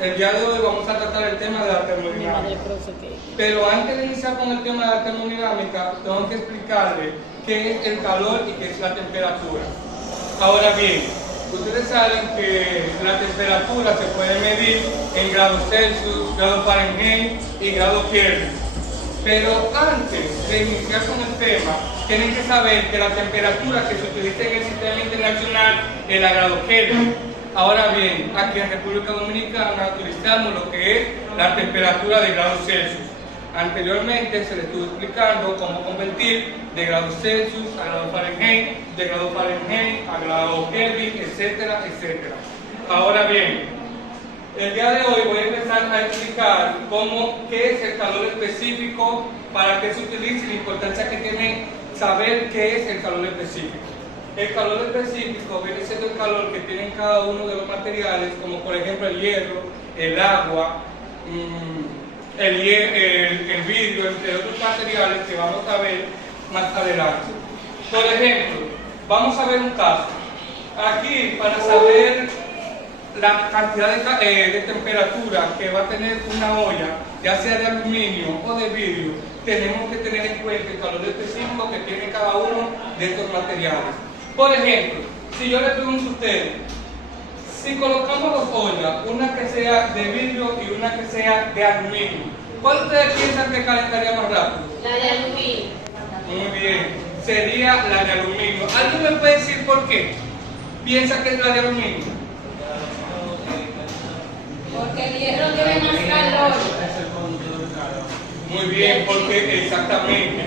El día de hoy vamos a tratar el tema de la termodinámica. Pero antes de iniciar con el tema de la termodinámica, tengo que explicarle qué es el calor y qué es la temperatura. Ahora bien, ustedes saben que la temperatura se puede medir en grados Celsius, grados Fahrenheit y grados Kelvin. Pero antes de iniciar con el tema, tienen que saber que la temperatura que se utiliza en el sistema internacional es la grado Kelvin. Ahora bien, aquí en República Dominicana utilizamos lo que es la temperatura de grados Celsius. Anteriormente se les estuvo explicando cómo convertir de grados Celsius a grados Fahrenheit, de grados Fahrenheit a grados Kelvin, etcétera, etcétera. Ahora bien, el día de hoy voy a empezar a explicar qué es el calor específico, para qué se utiliza y la importancia que tiene saber qué es el calor específico. El calor específico viene siendo el calor que tienen cada uno de los materiales, como por ejemplo el hierro, el agua, el vidrio, entre otros materiales que vamos a ver más adelante. Por ejemplo, vamos a ver un caso. Aquí, para saber la cantidad de temperatura que va a tener una olla, ya sea de aluminio o de vidrio, tenemos que tener en cuenta el calor específico que tiene cada uno de estos materiales. Por ejemplo, si yo le pregunto a ustedes, si colocamos dos ollas, una que sea de vidrio y una que sea de aluminio, ¿cuál ustedes piensan que calentaría más rápido? La de aluminio. Muy bien, sería la de aluminio. ¿Alguien me puede decir por qué piensa que es la de aluminio? Porque el hierro tiene más calor. Muy bien, porque exactamente.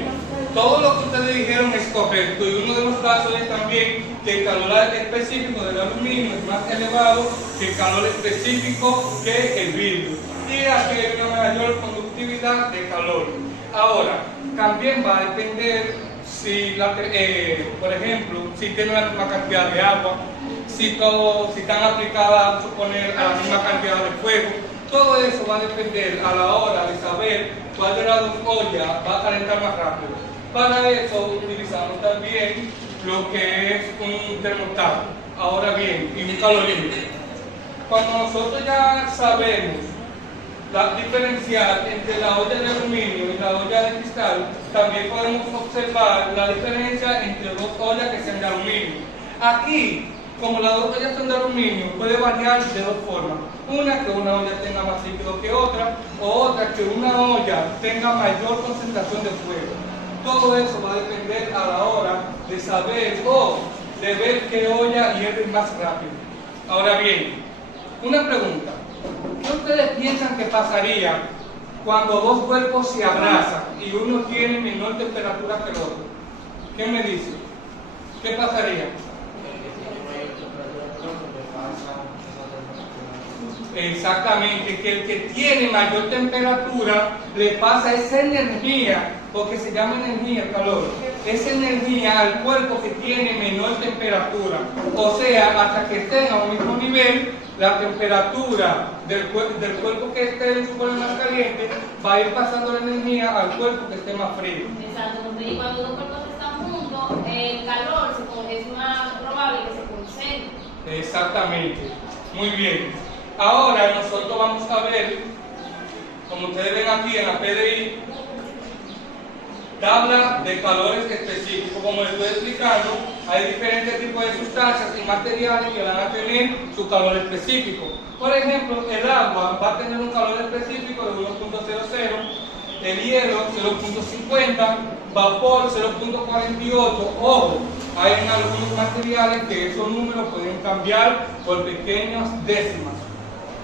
Todo lo que ustedes dijeron es correcto, y uno de los casos es también que el calor específico del aluminio es más elevado que el calor específico que el vidrio, y aquí hay una mayor conductividad de calor. Ahora, también va a depender si, por ejemplo, si tiene la misma cantidad de agua, si están aplicadas, suponer, a la misma cantidad de fuego. Todo eso va a depender a la hora de saber cuál de las dos ollas va a calentar más rápido. Para eso utilizamos también lo que es un termostato. Ahora bien, y un calorímetro. Cuando nosotros ya sabemos diferenciar entre la olla de aluminio y la olla de cristal, también podemos observar la diferencia entre dos ollas que sean de aluminio. Aquí, como las dos ollas son de aluminio, puede variar de dos formas. Una, que una olla tenga más líquido que otra, o otra, que una olla tenga mayor concentración de fuego. Todo eso va a depender a la hora de saber o de ver qué olla hierve más rápido. Ahora bien, una pregunta. ¿Qué ustedes piensan que pasaría cuando dos cuerpos se abrazan y uno tiene menor temperatura que el otro? ¿Qué me dice? ¿Qué pasaría? Exactamente, que el que tiene mayor temperatura le pasa esa energía, porque se llama energía, calor, esa energía al cuerpo que tiene menor temperatura. O sea, hasta que estén a un mismo nivel, la temperatura del cuerpo que esté en su forma más caliente va a ir pasando la energía al cuerpo que esté más frío. Exacto, y cuando dos cuerpos están juntos, el calor es más probable que se concentre. Exactamente, muy bien. Ahora nosotros vamos a ver, como ustedes ven aquí en la PDI, tabla de calores específicos. Como les estoy explicando, hay diferentes tipos de sustancias y materiales que van a tener su calor específico. Por ejemplo, el agua va a tener un calor específico de 1.00, el hielo 0.50, vapor 0.48. Ojo, hay en algunos materiales que esos números pueden cambiar por pequeñas décimas.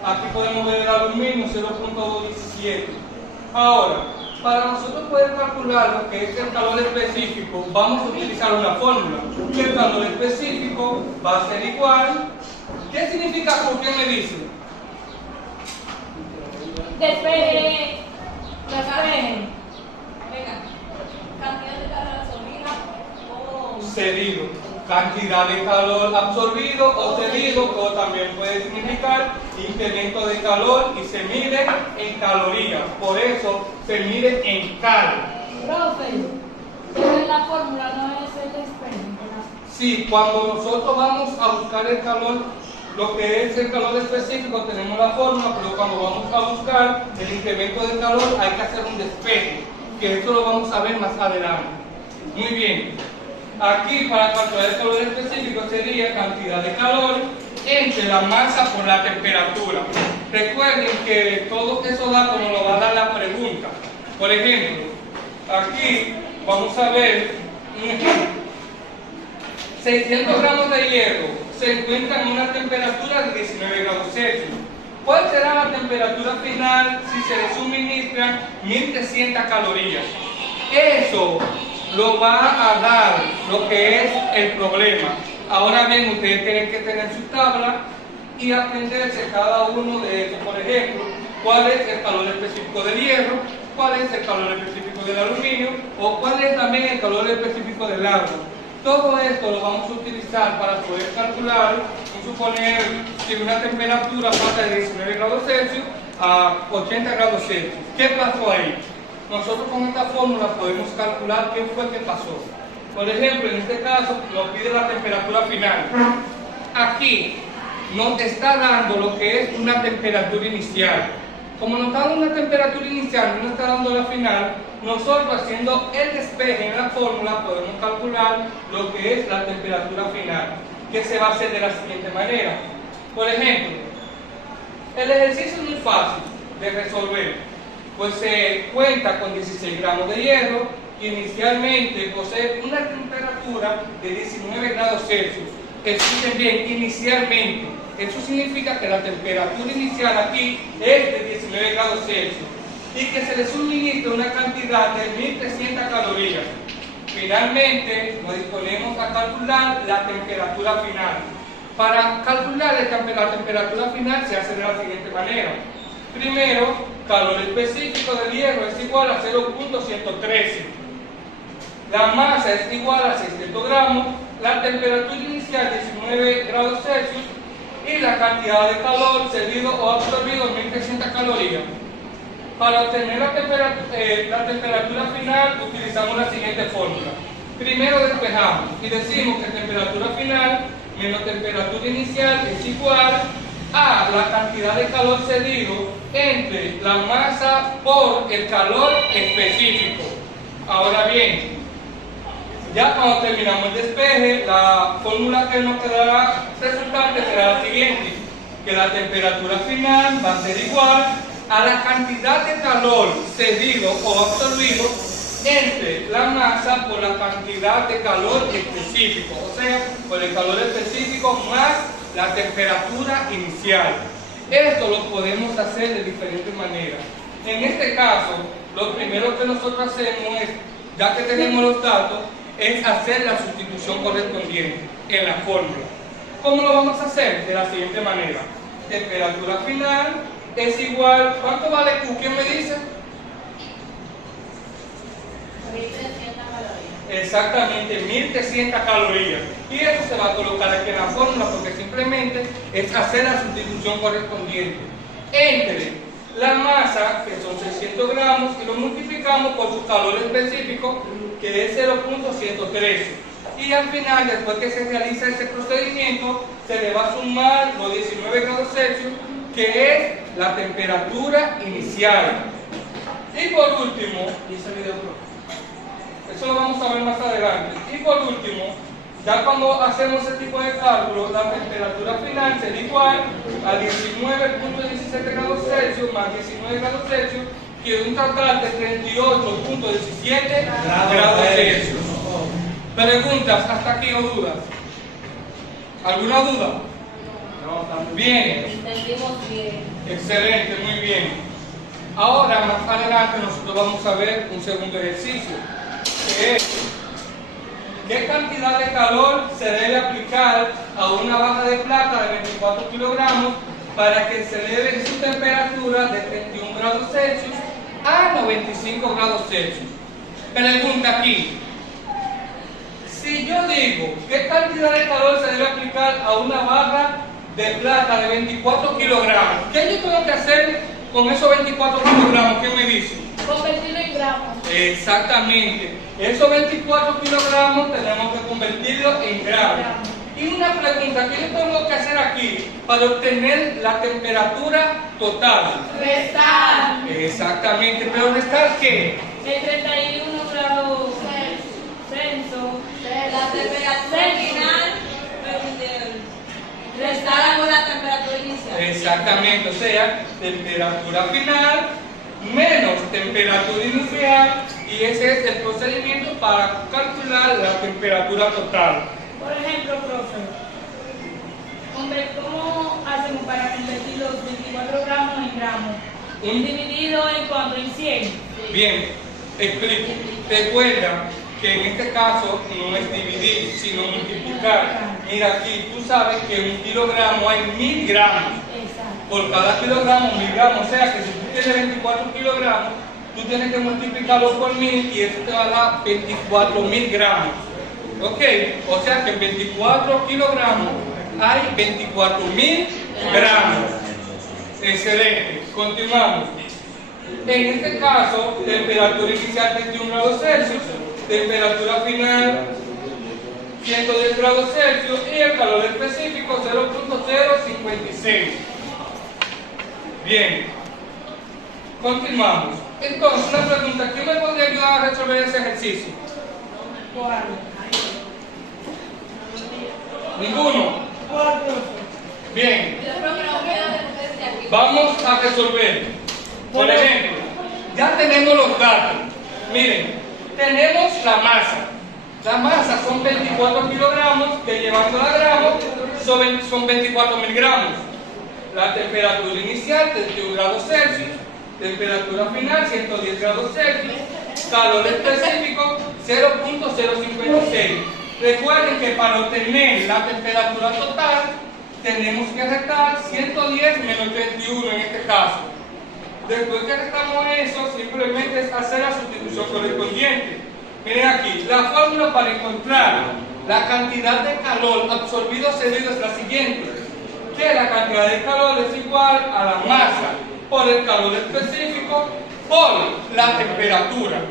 Aquí podemos ver el aluminio 0.17. Ahora, para nosotros poder calcular lo que es el calor específico, vamos a utilizar una fórmula. Que el calor específico va a ser igual. ¿Qué significa? ¿Por qué me dicen? Despeje. Venga. Cantidad de calor absorbida o Cedido. Cantidad de calor absorbido o cedido, o también puede significar incremento de calor, y se mide en calorías. Por eso se mide en cal. Profe, pero en la fórmula no es el despeje. Sí, cuando nosotros vamos a buscar el calor lo que es el calor específico, tenemos la fórmula, pero cuando vamos a buscar el incremento de calor hay que hacer un despeje, que esto lo vamos a ver más adelante. Muy bien, aquí para calcular el calor específico sería cantidad de calor entre la masa por la temperatura. Recuerden que todos esos datos nos lo va a dar la pregunta. Por ejemplo, aquí vamos a ver un ejemplo. 600 gramos de hierro se encuentran en una temperatura de 19 grados Celsius. ¿Cuál será la temperatura final si se le suministran 1300 calorías? Eso lo va a dar lo que es el problema. Ahora bien, ustedes tienen que tener su tabla y aprenderse cada uno de estos. Por ejemplo, cuál es el calor específico del hierro, cuál es el calor específico del aluminio o cuál es también el calor específico del agua. Todo esto lo vamos a utilizar para poder calcular, suponer que una temperatura pasa de 19 grados Celsius a 80 grados Celsius. ¿Qué pasó ahí? Nosotros con esta fórmula podemos calcular qué fue que pasó. Por ejemplo, en este caso nos pide la temperatura final. Aquí nos está dando lo que es una temperatura inicial. Como nos está dando una temperatura inicial y nos está dando la final, nosotros haciendo el despeje en la fórmula podemos calcular lo que es la temperatura final, que se va a hacer de la siguiente manera. Por ejemplo, el ejercicio es muy fácil de resolver, pues se cuenta con 16 gramos de hierro, inicialmente posee una temperatura de 19 grados Celsius. Escuchen bien, inicialmente. Eso significa que la temperatura inicial aquí es de 19 grados Celsius y que se le suministra una cantidad de 1300 calorías. Finalmente, nos disponemos a calcular la temperatura final. Para calcular la temperatura final se hace de la siguiente manera. Primero, calor específico del hierro es igual a 0.113. La masa es igual a 600 gramos, la temperatura inicial 19 grados Celsius y la cantidad de calor cedido o absorbido 1300 calorías. Para obtener la temperatura final utilizamos la siguiente fórmula. Primero despejamos y decimos que temperatura final menos temperatura inicial es igual a la cantidad de calor cedido entre la masa por el calor específico. Ahora bien, ya cuando terminamos el despeje, la fórmula que nos quedará resultante será la siguiente, que la temperatura final va a ser igual a la cantidad de calor cedido o absorbido entre la masa por la cantidad de calor específico, o sea, por el calor específico más la temperatura inicial. Esto lo podemos hacer de diferentes maneras. En este caso, lo primero que nosotros hacemos es, ya que tenemos los datos, es hacer la sustitución correspondiente en la fórmula. ¿Cómo lo vamos a hacer? De la siguiente manera. Temperatura final es igual, ¿cuánto vale Q? ¿Quién me dice? 1300 calorías. Exactamente, 1300 calorías. Y eso se va a colocar aquí en la fórmula porque simplemente es hacer la sustitución correspondiente entre la masa, que son 600 gramos, y lo multiplicamos por su calor específico, que es 0.113. Y al final, después que se realiza ese procedimiento, se le va a sumar los 19 grados Celsius, que es la temperatura inicial. Y por último, eso lo vamos a ver más adelante. Y por último, ya cuando hacemos ese tipo de cálculo, la temperatura final será igual a 19.17 grados Celsius más 19 grados Celsius, que es un total de 38.17 grados Celsius. Preguntas hasta aquí o dudas. ¿Alguna duda? No, bien. Entendimos bien. Excelente, muy bien. Ahora, más adelante, nosotros vamos a ver un segundo ejercicio, que es ¿qué cantidad de calor se debe aplicar a una barra de plata de 24 kilogramos para que se eleve su temperatura de 31 grados Celsius a 95 grados Celsius? Pregunta aquí. Si yo digo, ¿qué cantidad de calor se debe aplicar a una barra de plata de 24 kilogramos? ¿Qué yo tengo que hacer con esos 24 kilogramos? ¿Qué me dicen? Convertirlo en gramos. Exactamente. Esos 24 kilogramos tenemos que convertirlos en gramos. Y una pregunta que yo tengo que hacer aquí para obtener la temperatura total. Restar. Exactamente, pero restar ¿qué? El 31 grados censo. La temperatura final restada con la temperatura inicial. Exactamente, o sea, temperatura final menos temperatura inicial, y ese es el procedimiento para calcular la temperatura total. Por ejemplo, profe, hombre, ¿cómo hacemos para convertir los 24 gramos en gramos? Dividido en cuánto, en 100. Bien, explico. Recuerda que en este caso no es dividir, sino multiplicar. Mira aquí, tú sabes que en un kilogramo hay 1000 gramos. Exacto. Por cada kilogramo, 1000 gramos. O sea que si tú tienes 24 kilogramos, tú tienes que multiplicarlo por 1000 y eso te va a dar 24.000 gramos. Ok, o sea que en 24 kilogramos hay 24.000 gramos. Excelente, continuamos. En este caso, temperatura inicial 21 grados Celsius, temperatura final 110 grados Celsius y el calor específico 0.056. Bien, continuamos. Entonces, una pregunta, ¿quién me podría ayudar a resolver ese ejercicio? ¿Cuál? Ninguno. ¿Cuál, profe? Bien, Yo creo que no queda de aquí. vamos a resolver. Por ejemplo, ya tenemos los datos. Miren, tenemos la masa. La masa son 24 kilogramos, que llevándola a gramos son 24.000 gramos. La temperatura inicial, 31 grados Celsius. Temperatura final, 110 grados Celsius. Calor específico, 0.056. Recuerden que para obtener la temperatura total, tenemos que restar 110 menos 31 en este caso. Después que restamos eso, simplemente es hacer la sustitución correspondiente. Miren aquí, la fórmula para encontrar la cantidad de calor absorbido cedido es la siguiente: que la cantidad de calor es igual a la masa por el calor específico por la temperatura.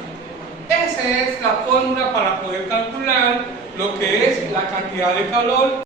Esa es la fórmula para poder calcular lo que es la cantidad de calor